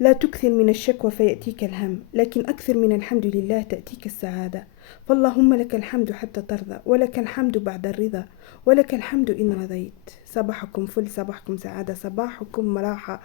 لا تكثر من الشكوى فيأتيك الهم، لكن أكثر من الحمد لله تأتيك السعادة. فاللهم لك الحمد حتى ترضى، ولك الحمد بعد الرضا، ولك الحمد إن رضيت. صباحكم فل، صباحكم سعادة، صباحكم راحة.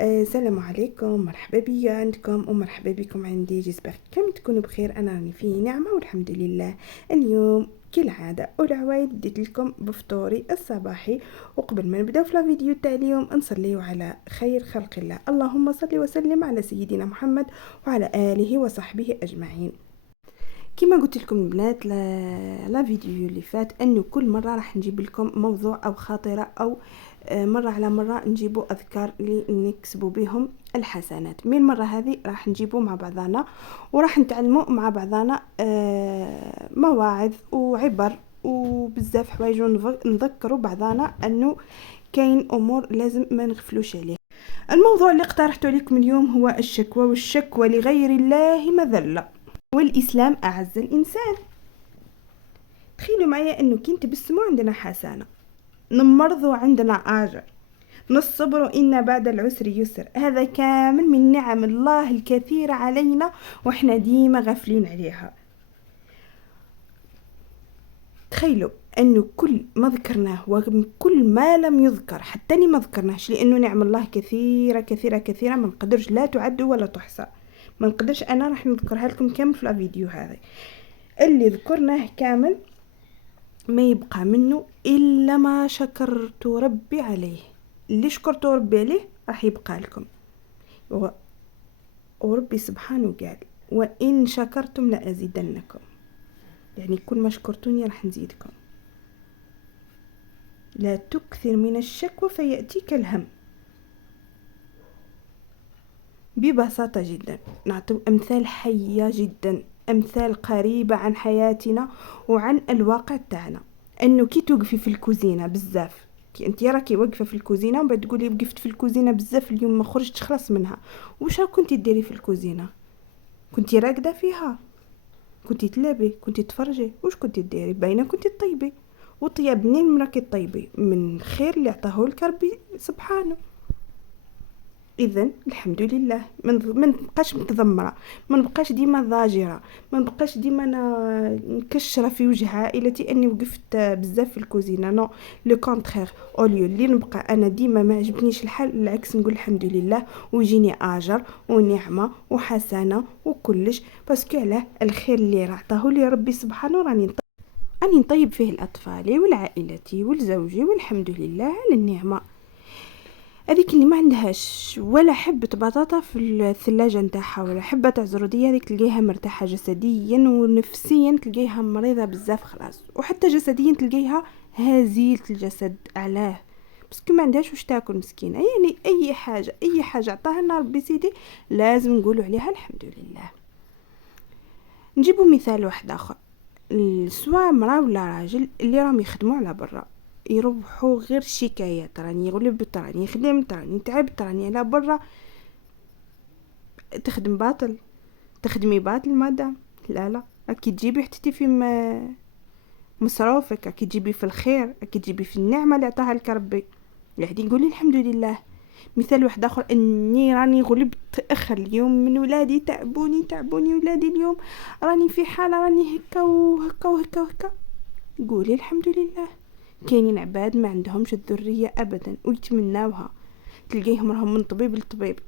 السلام عليكم، مرحبا بي عندكم ومرحبا بكم عندي. جسبر كم تكونوا بخير، انا راني في نعمه والحمد لله. اليوم كالعاده والعوايد بديت لكم بفطوري الصباحي. وقبل ما نبداو في الفيديو تاع اليوم نصليو على خير خلق الله، اللهم صل وسلم على سيدنا محمد وعلى اله وصحبه اجمعين. كما قلت لكم البنات لا فيديو اللي فات انه كل مره راح نجيب لكم موضوع او خاطره او مرة على مرة نجيبوا أذكار اللي نكسبوا بهم الحسنات. من المرة هذه راح نجيبوا مع بعضنا وراح نتعلموا مع بعضنا مواعظ وعبر وبزاف حوايج، ونذكروا بعضنا أنه كاين أمور لازم ما نغفلوش عليه. الموضوع اللي اقترحته لكم اليوم هو الشكوى، والشكوى لغير الله مذلة، والإسلام أعز الإنسان. تخيلوا معايا أنه كي نتبسموا عندنا حسنة، نمرضوا عندنا أجر، نصبر إن بعد العسر يسر. هذا كامل من نعم الله الكثيرة علينا وإحنا ديما غافلين عليها. تخيلوا أنه كل ما ذكرناه وكل ما لم يذكر حتى ما ذكرناهش، لأنه نعم الله كثيرة كثيرة كثيرة ما نقدرش لا تعد ولا تحصى. ما نقدرش أنا راح نذكرها لكم كامل في الفيديو هذا. اللي ذكرناه كامل ما يبقى منه إلا ما شكرت ربي عليه. اللي شكرت ربي عليه راح يبقى لكم. وربي سبحانه قال وإن شكرتم لأزيدنكم، يعني كل ما شكرتوني راح نزيدكم. لا تكثر من الشكوى فيأتيك الهم. ببساطة جدا نعطي أمثال حية جدا، أمثال قريبة عن حياتنا وعن الواقع تاعنا. أنه كي توقفي في الكوزينة بزاف، كي انت راكي واقفه في الكوزينه وبعد تقولي وقفت في الكوزينه بزاف اليوم ما خرجتش خلاص منها، واش كنتي ديري في الكوزينه؟ كنتي راقده فيها، كنتي تلعبي، كنتي تفرجي، واش كنتي ديري؟ باينه كنتي طيبي. وطيب منين راكي طيبي؟ من خير اللي عطاه لك ربي سبحانه. اذا الحمد لله. ما نبقاش متذمره، ما نبقاش ديما ضاجره، ما نبقاش ديما انا مكشره في وجه عائلتي اني وقفت بزاف في الكوزينه. نو لو كونترير، اوليو اللي نبقى انا ديما ما عجبنيش الحال، بالعكس نقول الحمد لله ويجيني اجر ونعمه وحسنه وكلش، باسكو علاه الخير اللي عطاه لي ربي سبحانه راني نطيب فيه الاطفال والعائلتي والزوجي، والحمد لله على النعمه. هذيك اللي ما عندهاش ولا حبة بطاطا في الثلاجة نتاعها ولا حبة تاع زرودية، هذيك تلقيها مرتاحة جسديا ونفسيا، تلقيها مريضة بزاف خلاص، وحتى جسديا تلقيها هزيلة الجسد. علاه؟ بس ما عندهاش واش تاكل مسكينة. يعني اي حاجة عطاها لنا ربي سيدي لازم نقولوا عليها الحمد لله. نجيبوا مثال واحد اخر، سواء مرا ولا راجل اللي راهم يخدموا على برا، يربحوا غير شكايات، راني غلب، راني خدمت، راني تعبت، راني على برا. تخدم باطل، تخدمي باطل مادام؟ لا اكيد تجيبي حتى في مصروفك، اكيد تجيبي في الخير، اكيد تجيبي في النعمه اللي عطاها لك ربي. يعني نقولي الحمد لله. مثال واحد اخر، اني راني غلبت اخر اليوم من ولادي، تعبوني ولادي اليوم، راني في حاله راني هكا وهكا وهكا وهكا، قولي الحمد لله. كاينين عباد ما عندهمش الذريه ابدا ويتمناوها، تلقيهم راهم من طبيب لطبيب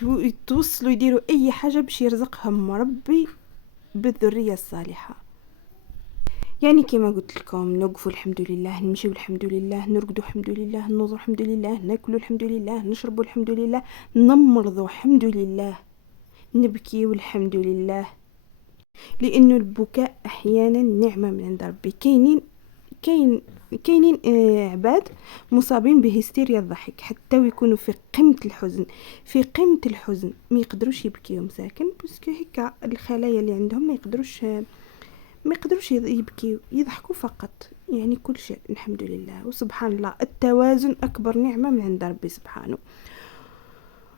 يتوصلوا يديروا اي حاجه باش يرزقهم ربي بالذريه الصالحه. يعني كما قلت لكم، نوقفوا الحمد لله، نمشيو الحمد لله، نرقدوا الحمد لله، نوضوا الحمد لله، ناكلوا الحمد لله، نشربوا الحمد لله، نمرضوا الحمد لله، نبكي والحمد لله. لانه البكاء احيانا نعمه من عند ربي. كاينين عباد مصابين بهستيريا الضحك، حتى ويكونوا في قمه الحزن، ما يقدروش يبكيوا مساكن، باسكو هكا الخلايا اللي عندهم ما يقدروش يبكيوا، يضحكوا فقط. يعني كل شيء الحمد لله وسبحان الله. التوازن اكبر نعمه من عند ربي سبحانه.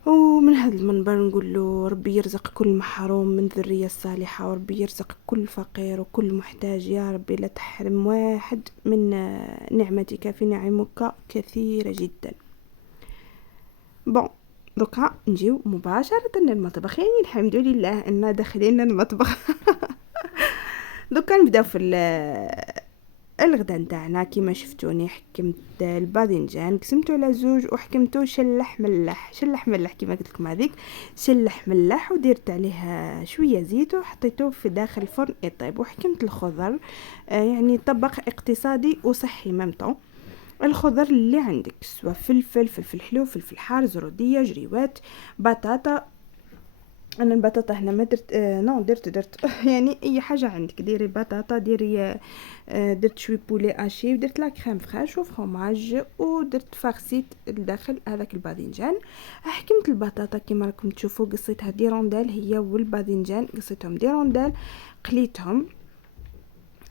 ومن هذا المنبر نقول له ربي يرزق كل محروم من ذرية الصالحة، وربي يرزق كل فقير وكل محتاج. يا ربي لا تحرم واحد من نعمتك، في نعمك كثيرة جدا. دوكا نجيو مباشرة للمطبخ، يعني الحمد لله ان داخلين المطبخ. دوكا نبداو في الغدا نتاعنا. كيما شفتوني حكمت الباذنجان، قسمته على زوج وحكمته شلح ملح، شلح ملح كيما قلت لكم هذيك، شلح ملح ودرت عليه شويه زيت وحطيته في داخل الفرن يطيب. وحكمت الخضر، يعني طبق اقتصادي وصحي ممتع. الخضر اللي عندك سواء فلفل، فلفل حلو، فلفل حار، زروديه، جريوات، بطاطا. انا البطاطا هنا ما درت نو درت يعني اي حاجه عندك ديري بطاطا، ديري درت شوي بولي اشي، ودرت لا كريم فريش وفرomاج، ودرت فارسيت لداخل هذاك الباذنجان. حكمت البطاطا كيما راكم تشوفوا، قصيتها دي روندال هي والباذنجان، قصيتهم دي روندال، قليتهم.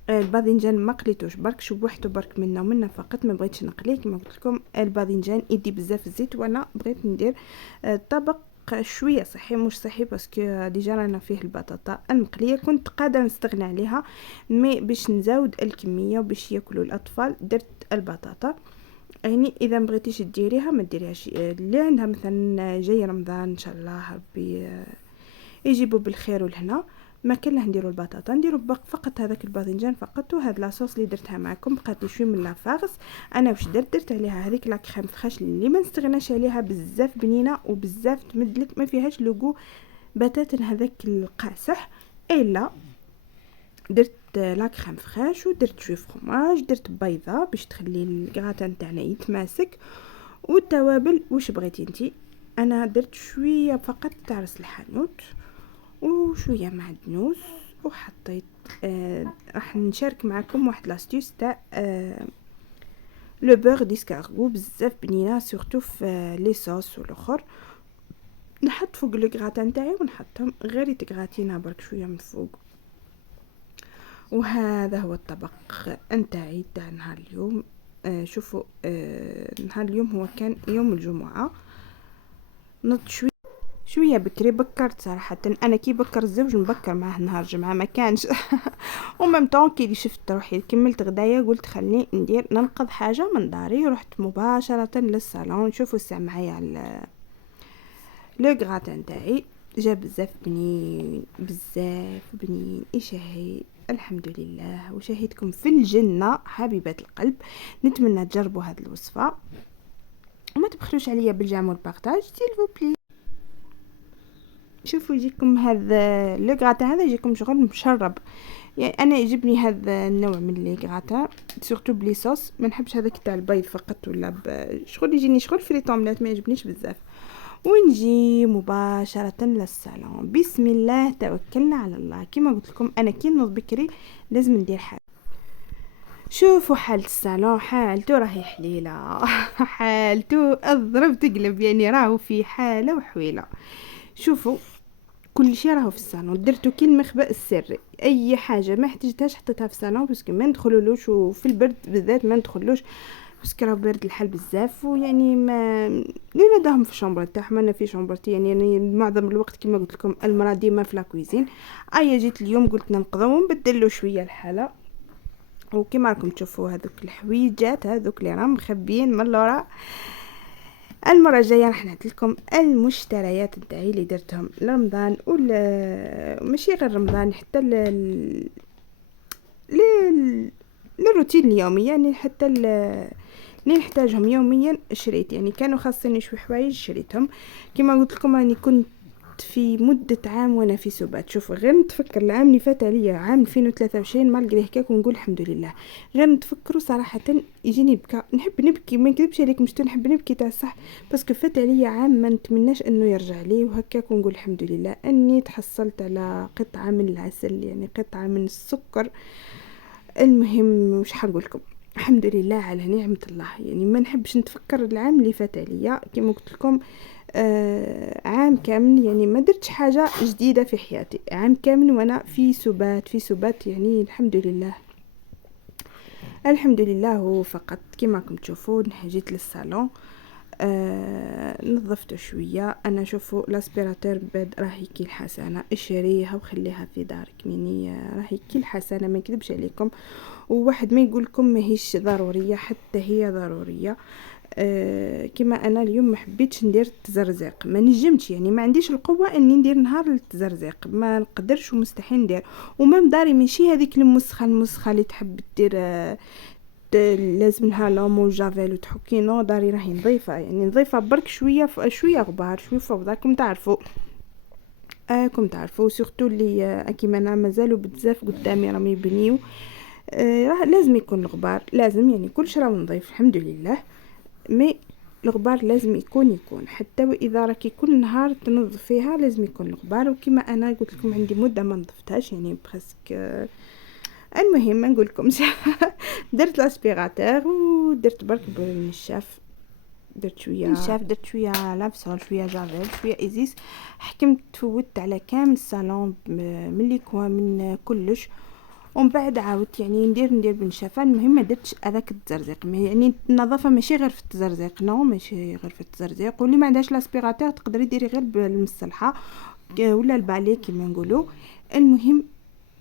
الباذنجان ما قليتوش برك، شو بوحدو برك منه ومنه فقط، ما بغيتش نقليه كيما قلت لكم. الباذنجان يدي بزاف الزيت، وانا بغيت ندير طبق شويه صحي، مش صحي باسكو ديجا رانا فيه البطاطا المقليه، كنت قادره نستغنى عليها، مي باش نزود الكميه وباش ياكلوا الاطفال درت البطاطا. يعني اذا بغيتيش ديريها ما ديريهاش. اللي عندها مثلا جاي رمضان ان شاء الله ربي يجيبوا بالخير والهنا، ما كان نديروا البطاطا، نديروا فقط هذاك الباذنجان فقط. وهاد لاصوص اللي درتها معكم بقات لي شويه من لافارس. انا واش درت عليها هذيك لا كريم فريش اللي ما نستغناش عليها، بزاف بنينه وبزاف تمدلك، ما فيهاش لوغو بتاتا هذاك القاصح. الا درت لا كريم فريش ودرت شويه فرomاج، درت بيضه باش تخلي الكراتان تاعنا يتماسك، والتوابل واش بغيتي انتي. انا درت شويه فقط تاع راس الحانوت وشويه معدنوس، وحطيت راح نشارك معكم واحد لاستيوس تاع لو بور ديسكارغو، بزاف بنينه سورتو في لي صوص والاخر. نحط فوق لو غراتان تاعي ونحطهم غير يتغراتينا برك شويه من فوق. وهذا هو الطبق نتاعي تاع نهار اليوم. شوفوا نهار اليوم هو كان يوم الجمعه، نض شويه بكري، بكرت صراحه. انا كي بكر الزوج نبكر معاه نهار الجمعه ما كانش. ومام طون كي شفت روحي كملت غدايا قلت خليني ندير ننقض حاجه من داري، رحت مباشره للصالون. شوفوا الساعه معايا على لو غراتان تاعي، جا بزاف بنين، بزاف بنين، يشهي الحمد لله. وشهيتكم في الجنه حبيبات القلب. نتمنى تجربوا هذه الوصفه وما تبخلوش عليا بالجام والبارطاج سيل بلي. شوفوا يجيكم هذا لو غراتان، هذا يجيكم شغل مشرب. يعني انا يعجبني هذا النوع من لي غراتان سورتو بلي صوص، ما نحبش هذاك تاع البيض فقط ولا شغل يجيني شغل فريطوملات ما يعجبنيش بزاف. ونجي مباشره للصالون. بسم الله توكلنا على الله. كما قلت لكم انا كي نوض بكري لازم ندير حاجه. شوفوا حال الصالون، حالته راهي حليله. حالته اضرب تقلب، يعني راهو في حاله وحويله. شوفوا كل شيء راهو في الصالون، درتو كي المخبأ السري، اي حاجه ما احتاجتهاش حطيتها في الصالون باسكو ما ندخلولوش، وفي البرد بالذات ما ندخلوش باسكو راه بارد الحال بزاف. ويعني ما ولادهم في الشومبر تاعهم، انا في شومبرتي. يعني معظم الوقت كما قلت لكم المراه ديما في لاكوزين. جيت اليوم قلت ننقضوا ونبدل له شويه الحاله. وكما راكم تشوفوا هذوك الحويجات هذوك اللي راهم مخبيين من لورا. المره الجايه راح نعطيكم المشتريات نتاعي اللي درتهم لرمضان، ولا ماشي غير رمضان، حتى للروتين اليومي، يعني حتى اللي نحتاجهم يوميا شريت. يعني كانوا خاصني شوي حوايج شريتهم. كما قلت لكم راني كنت في مدة عام وانا في سبات. شوفوا غير نتفكر العام اللي فات عليا عام 2023 مالغري هكاك ونقول الحمد لله. غير نتفكروا صراحة يجيني بكا، نحب نبكي ما نكذبش عليكم، شتو نحب نبكي تاع صح، باسكو فات عليا عام ما نتمناش انه يرجع لي، وهكاك ونقول الحمد لله اني تحصلت على قطعة من العسل، يعني قطعة من السكر. المهم وش حنقول لكم، الحمد لله على نعمة الله. يعني ما نحبش نتفكر العام اللي فات عليا، كما قلت لكم عام كامل يعني ما درتش حاجة جديدة في حياتي، عام كامل وانا في سبات في سبات. يعني الحمد لله الحمد لله. هو فقط كما راكم تشوفون جيت للصالون نظفته شويه. انا شوفوا لاسبيراتور باد راهي كي الحسنه، اشريها وخليها في دارك، يعني راهي كي الحسنه ما نكذبش عليكم. وواحد ما يقول لكم ماهيش ضروريه، حتى هي ضروريه. كما انا اليوم ما حبيتش ندير التزرزيق، ما نجمتش يعني، ما عنديش القوه اني ندير نهار التزرزيق، ما نقدرش ومستحيل ندير. ومام داري ماشي هذيك المسخه اللي تحب دير لازم لها لومو وجافيل وتحكي. نو، داري راهي نظيفه، يعني نظيفه برك شويه شويه غبار شويه فوضى، راكم تعرفوا. راكم تعرفوا سورتو اللي كيما انا مازالوا بزاف قدامي راهم يبنيو. راه لازم يكون الغبار، لازم يعني كلش راه نظيف الحمد لله، مي الغبار لازم يكون حتى واذا راكي كل نهار تنظف فيها لازم يكون الغبار. وكما انا قلت لكم عندي مده ما نظفتهاش يعني برسك. المهم ما نقول لكمش. درت لاسبيراتور ودرت برك بالنشاف، درت شويه نشاف، درت شويه لابسول، شويه جافيل، شويه ازيس. حكمت فوتت على كامل الصالون من لي كوا من كلش. ومن بعد عاودت يعني ندير بالنشافه. المهم ما درتش هذاك التزرزيق، يعني النظافه ماشي غير في التزرزيق، نو ماشي غير في التزرزيق. واللي ما عندهاش لاسبيراتور تقدري ديري غير بالمصلحه ولا البالي كيما نقولوا. المهم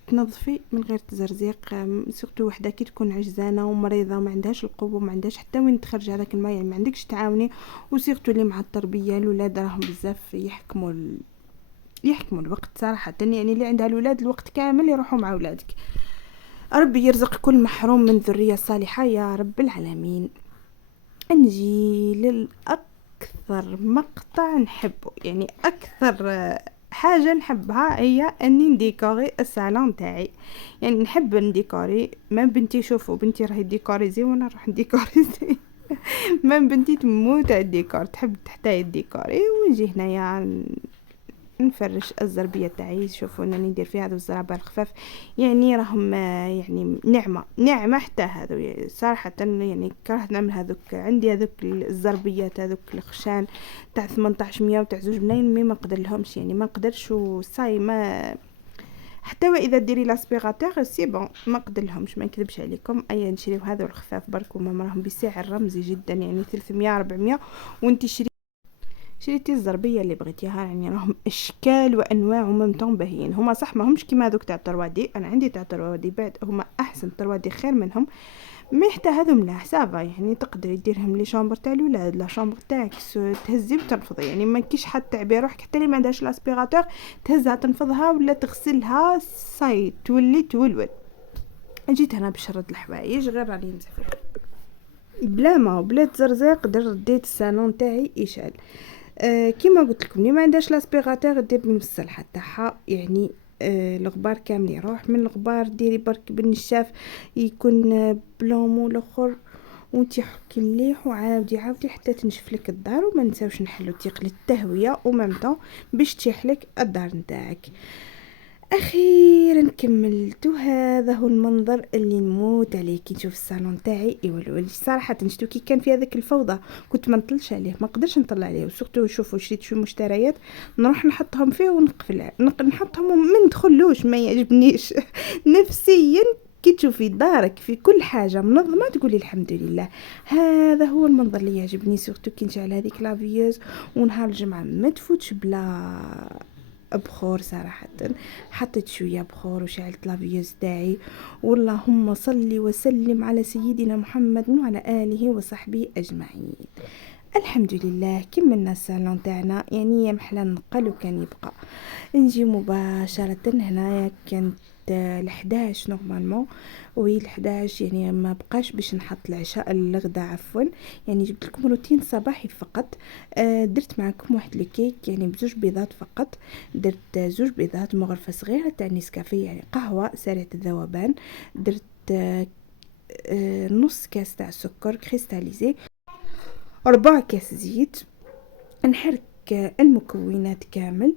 تنظفي من غير تزرزيق، سورتو وحده كي تكون عجزانه ومريضه وما عندهاش القوه وما عندهاش حتى وين تخرج هذاك الماء، يعني ما عندكش تعاوني. وسورتو اللي مع التربيه الولاد راهم بزاف يحكموا الوقت صراحه، يعني اللي عندها الولاد الوقت كامل يروحوا مع اولادك. ربي يرزق كل محروم من ذريه صالحه يا رب العالمين. نجي للاكثر مقطع نحبه، يعني اكثر حاجه نحبها هي اني نديكوري الصالون تاعي. يعني نحب نديكوري، ما بنتي شوفوا بنتي راهي ديكوريزي وانا نروح نديكوريزي. ما بنتي تموت على الديكور، تحب تحتاج الديكوري. ونجي هنايا نفرش الزربيه تاعي. شوفوا انني ندير فيها هذو الزرابه الخفاف، يعني راهم يعني نعمه حتى هذو، يعني صراحه يعني كرهت نعمل هذوك. عندي هذوك الزربيات هذوك الخشان تاع 1800 وتاع 2 ملايين، ما نقدر لهمش يعني، ما نقدرش وصاي ما حتى واذا ديري لاسبيراتور سي بون ما نقدر لهمش، ما نكذبش عليكم. اي نشريو هذو الخفاف برك، وما راهم بسعر رمزي جدا يعني 300 400. وانت شريتي الزربيه اللي بغيتيها، يعني راهم اشكال وانواع وممتون باهيين. هما صح ما همش كيما هذوك تاع التروادي، انا عندي تاع التروادي بعد هما احسن، التروادي خير منهم. ما حتى هذو ملاح سافا، يعني تقدري ديرهم لي شامبر تاع الولاد، لا شامبر تاعك تهزي وتنفضي، يعني ما كيش حد تعبي روحك. حتى اللي ما عندهاش لاسبيراتور تهزها تنفضها ولا تغسلها صاي تولي تولول. جيت هنا بشرد الحوايج غير راني نزفو بلا ما وبلا تزرزيق. رديت الصالون تاعي يشعل. كيما قلت لكم اللي ما عندهاش لاسبيراتور دير بالمصلحه تاعها، يعني الغبار كامل يروح من الغبار. ديري برك بالنشاف يكون بلومو الاخر، وانتي حكي مليح وعاودي حتى تنشف لك الدار. وما نساوش نحلو تيقلي التهويه ومامتو باش تشيح الدار نتاعك. اخيرا كملت، وهذا هو المنظر اللي نموت عليه كي نشوف الصالون تاعي يولول. صراحه نشتو كي كان في هذيك الفوضى كنت ما نطلش عليه، ما قدرش نطلع عليه. وسورتو شوفوا شريت شويه مشتريات نروح نحطهم فيه ونقفل، نحطهم وما ندخلوش، ما يعجبنيش. نفسيا كي تشوفي دارك في كل حاجه منظمه تقولي الحمد لله. هذا هو المنظر اللي يعجبني، سورتو كي نشعل هذيك لافيوز ونهار الجمعه ما تفوتش بلا بخور. صراحة حطيت شوية بخور وشعلت لافيوز تاعي. واللهم صل وسلم على سيدنا محمد وعلى آله وصحبه أجمعين. الحمد لله كملنا الصالون تاعنا، يعني محلى نقل وكان يبقى. نجي مباشرة هنايا كانت ال11 نورمالمون، وهي ال11 يعني ما بقاش باش نحط العشاء الغدا عفوا. يعني جبت لكم روتين صباحي فقط. درت معكم واحد الكيك يعني بزوج بيضات فقط. درت زوج بيضات مغرفه صغيره تاع نسكافيه يعني قهوه سريعه الذوبان. درت نص كاس تاع سكر كريستاليزي، 4 كاس زيت. نحرك المكونات كامل.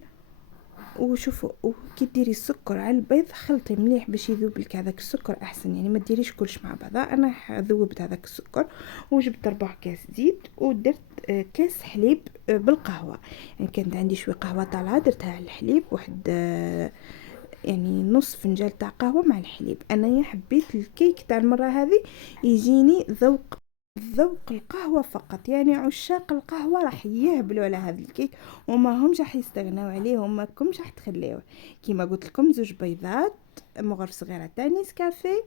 وشوفوا كي ديري السكر على البيض خلطي مليح باش يذوب لك هذاك السكر احسن، يعني ما ديريش كلش مع بعض. انا ذوبت هذاك السكر وجبت 4 كاس زيت ودرت كاس حليب بالقهوه. يعني كانت عندي شويه قهوه طالعه درتها على الحليب، واحد يعني نص فنجان تاع قهوه مع الحليب. انا حبيت الكيك تاع المره هذه يجيني ذوق القهوة فقط، يعني عشاق القهوة راح يهبلوا على هذا الكيك وما همش راح يستغنوا عليه وما كمش راح تخليوه. كيما قلت لكم زوج بيضات مغرفة صغيرة تاع نسكافيه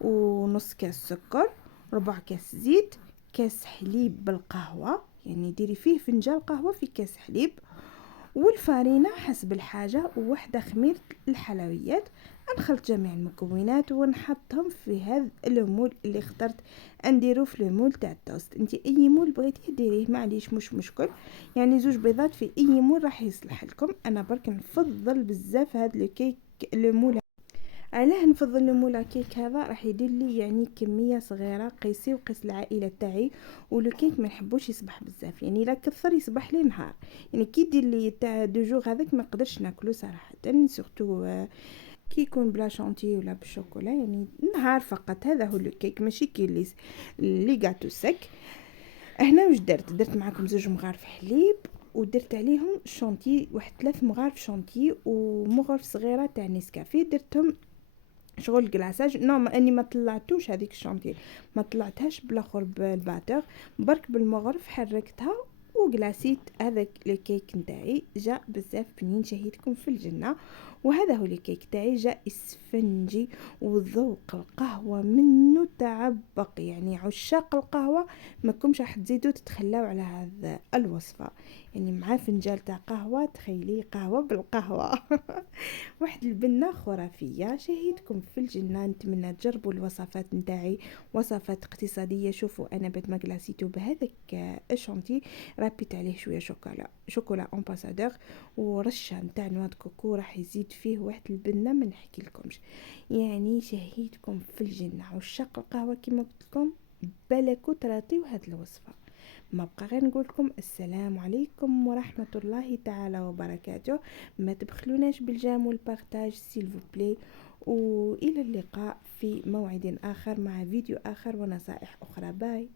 ونص كاس سكر 4 كاس زيت كاس حليب بالقهوة، يعني ديري فيه فنجان قهوة في كاس حليب، والفارينة حسب الحاجة، وواحدة خميرة الحلويات. نخلط جميع المكونات ونحطهم في هذا المول اللي اخترت نديرو في المول تاع التوست. انت اي مول بغيتيه ديريه معليش مش مشكل، يعني 2 بيضات في اي مول راح يصلح لكم. انا برك نفضل بزاف هذا الكيك المول. علاه نفضل المولا كيك هذا؟ راح يدير لي يعني كميه صغيره قيسي وقيس العائله تاعي، ولو كيك ما نحبوش يصبح بزاف، يعني لا كثر يصبح لي نهار، يعني كي دير لي تاع دو جور هذاك ما نقدرش ناكلو صراحه، سورتو كي يكون بلا شونتي ولا بالشوكولا، يعني نهار فقط. هذا هو الكيك ماشي كي لي غاتو سك. هنا واش درت معاكم 2 مغارف حليب، ودرت عليهم شونتي، واحد 3 مغارف شونتي ومغرف صغيره تاع نسكافيه، درتهم شغل كلاصاج. نو اني ما طلعتوش هذيك الشونتي، ما طلعتهاش بالاخر بالباتر، برك بالمغرف حركتها وجلاسيت. هذاك الكيك نتاعي جاء بزاف بنين، شهيتكم في الجنه. وهذا هو الكيك تاعي، جاء اسفنجي وذوق القهوه منه تعبق، يعني عشاق القهوه ما كمش راح تزيدوا تتخلاو على هذا الوصفه، يعني مع فنجان تاع قهوه، تخيلي قهوه بالقهوه. واحد البنة خرافية، شهيتكم في الجنة. نتمنى تجربوا الوصفات نتاعي، وصفات اقتصادية. شوفوا انا بعد ما كلاسيتو بهذاك الشونتي، رابيت عليه شوية شوكولا امباسادور ورشة نتاع نواد كوكو، راح يزيد فيه واحد البنة ما نحكي لكمش، يعني شهيتكم في الجنة. عشاق القهوة كما قلت لكم، بالكو تراطيو هاد الوصفة. ما بقى غير نقول لكم السلام عليكم ورحمة الله تعالى وبركاته. ما تبخلوناش بالجام والبارتاج سيلفو بلاي، والى اللقاء في موعد اخر مع فيديو اخر ونصائح اخرى. باي.